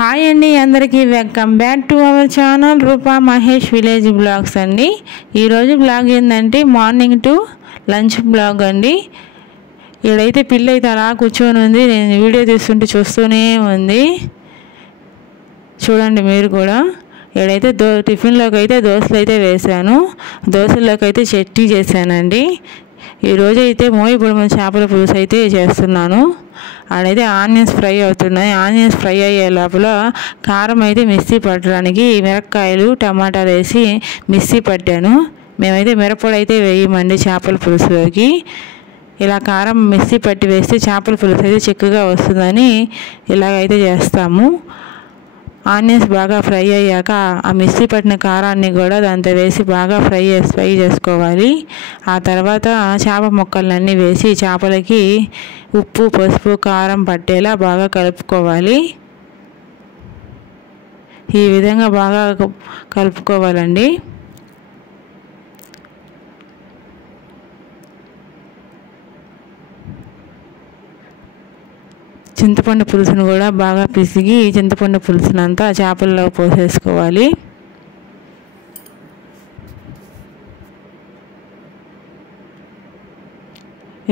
Hi అండి, అందరికీ welcome back to our channel Rupa Mahesh village blogs అండి. ఈరోజు బ్లాగ్ ఏంటంటే మార్నింగ్ టు లంచ్ బ్లాగ్ అండి. ఇక్కడైతే పిల్ల అయితే అలా కూర్చొని ఉంది, నేను వీడియో తీస్తుంటే చూస్తూనే ఉంది. చూడండి మీరు కూడా. ఇక్కడైతే టిఫిన్లోకి అయితే దోశలు అయితే వేసాను, దోశల్లోకి అయితే చట్నీ చేశానండి. ఈరోజు అయితే మోయిబుడమ చేపల పులుసు అయితే చేస్తున్నాను. ఆడైతే ఆనియన్స్ ఫ్రై అవుతున్నాయి. ఆనియన్స్ ఫ్రై అయ్యే లోపల కారం అయితే మిక్సీ పట్టడానికి మిరపకాయలు టమాటాలు వేసి మిక్సీ పట్టాను. మేమైతే మిరప్పొడి అయితే వేయమండి చేపల పులుసులోకి. ఇలా కారం మిక్సీ పట్టి వేస్తే చేపల పులుసు అయితే చిక్కగా వస్తుందని ఇలాగైతే చేస్తాము. ఆనియన్స్ బాగా ఫ్రై అయ్యాక ఆ మిక్సీ పట్టిన కారాన్ని కూడా దాంతో వేసి బాగా ఫ్రై చేసుకోవాలి. ఆ తర్వాత చేప ముక్కలన్నీ వేసి చేపలకి ఉప్పు పసుపు కారం పట్టేలా బాగా కలుపుకోవాలి. ఈ విధంగా బాగా కలుపుకోవాలండి. చింతపండు పులుసును కూడా బాగా పిసిగి చింతపండు పులుసునంతా చేపల్లో పోసేసుకోవాలి.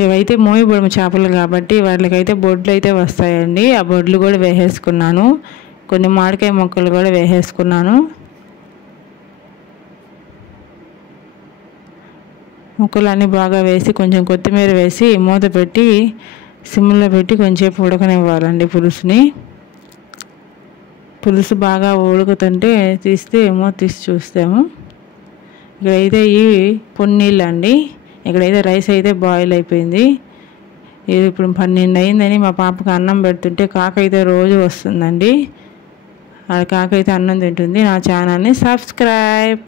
ఇవైతే మోయిబుడమ చేపలు కాబట్టి వాటికైతే బొడ్లు అయితే వస్తాయండి. ఆ బొడ్లు కూడా వేసేసుకున్నాను. కొన్ని మామిడికాయ ముక్కలు కూడా వేసేసుకున్నాను. ముక్కలన్నీ బాగా వేసి కొంచెం కొత్తిమీర వేసి మూత పెట్టి సిమ్లో పెట్టి కొంచెంసేపు ఉడకనివ్వాలండి పులుసుని. పులుసు బాగా ఉడుకుతుంటే తీసి చూస్తాము. ఇక్కడైతే ఇవి పొన్నీళ్ళు అండి. ఇక్కడైతే రైస్ అయితే బాయిల్ అయిపోయింది. ఇది ఇప్పుడు 12 అయిందని మా పాపకి అన్నం పెడుతుంటే కాక అయితే రోజు వస్తుందండి. ఆ కాక అయితే అన్నం తింటుంది. నా ఛానల్ని సబ్స్క్రైబ్.